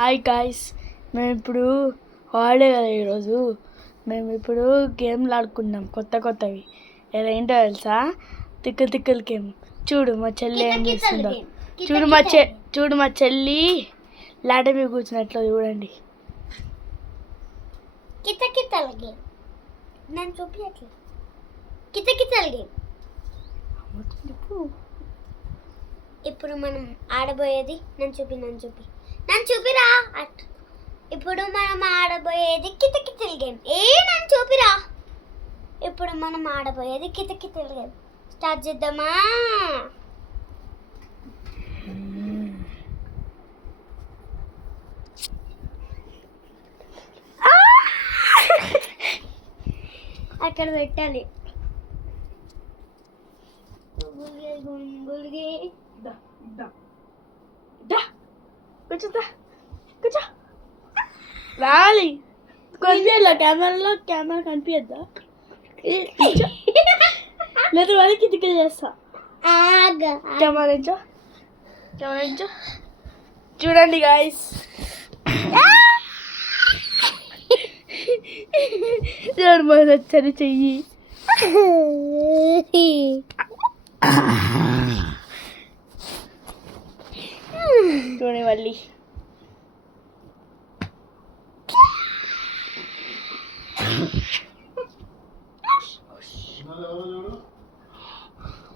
Hi guys, మేము ఇప్పుడు holiday కదా ఈరోజు. మేము ఇప్పుడు గేమ్లు ఆడుకున్నాం కొత్తవి. ఏంటో తెలుసా? తిక్కల గేమ్. చూడు మా చెల్లి ఏం చేస్తుందో. చూడు మా చెల్లి లాట మీద కూర్చున్నట్లు చూడండి. కితకితల గేమ్ నేను చూపించట్లేదు. కితకితల గేమ్ ఇప్పుడు మనం ఆడబోయేది నన్ను చూపిరా. ఇప్పుడు మనం ఆడబోయేది కితకితల గేమ్. నన్ను చూపిరా. ఇప్పుడు మనం ఆడబోయేది కితకితల గేమ్. స్టార్ట్ చేద్దామా? అక్కడ పెట్టాలి. కూర్చో రావాలి. కనిపించా కెమెరా కనిపించద్దా? లేదా వాళ్ళకి కిటికీ చేస్తా. కెమెరా చూడండి గాయస్. చూడు మన వచ్చారు చెయ్యి. చూడండి మళ్ళీ